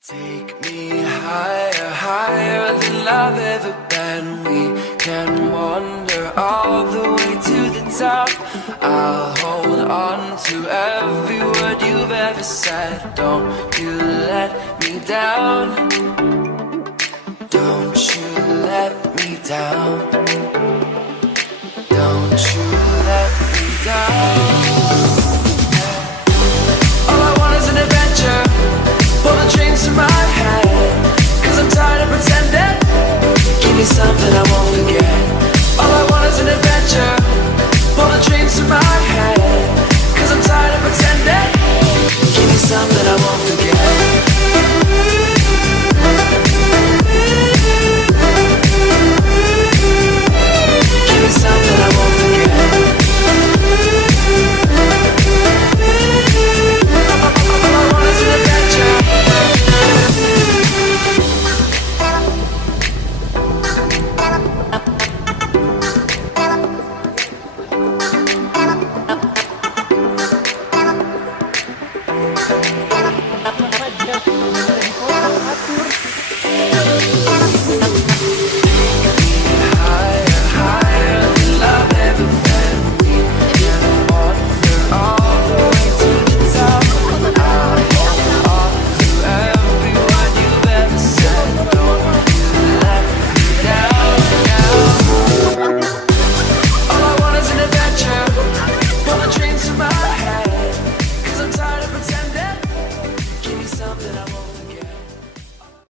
Take me higher, higher than I've ever been. We can wander all the way to the top. I'll hold on to every word you've ever said. Don't you let me down. Don't you let me down. Don't you let me down.